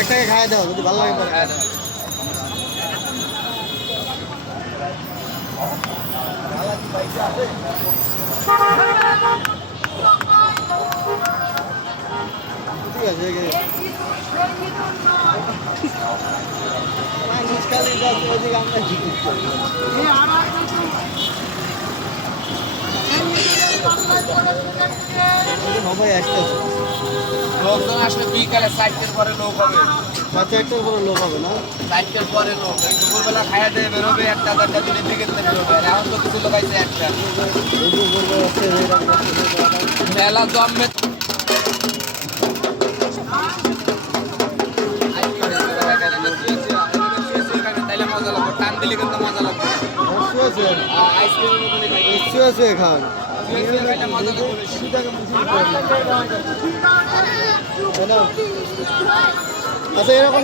একটাকে খাওয়া দাও যদি ভালো লাগে পরে। ঠিক আছে মানুষ খালি ওইদিকে আমরা জিজ্ঞেস করি সবাই আসতেছে লোকজন আসলে বিকালে 4টার পরে লোক হবে। 4টার পরে লোক হবে না 4টার পরে লোক দুপুরবেলা খাইয়া দিয়ে বেরোবে 1টা 2টা দিনের দিকে বেরোবে। আর এখন তো কিছু লোক আছে 1টা মেলা জমে। তাইলে মজা লাগবে, টান দিলে কিন্তু মজা লাগবে। আইসক্রিমের খান মজা লাগবে। আচ্ছা এরকম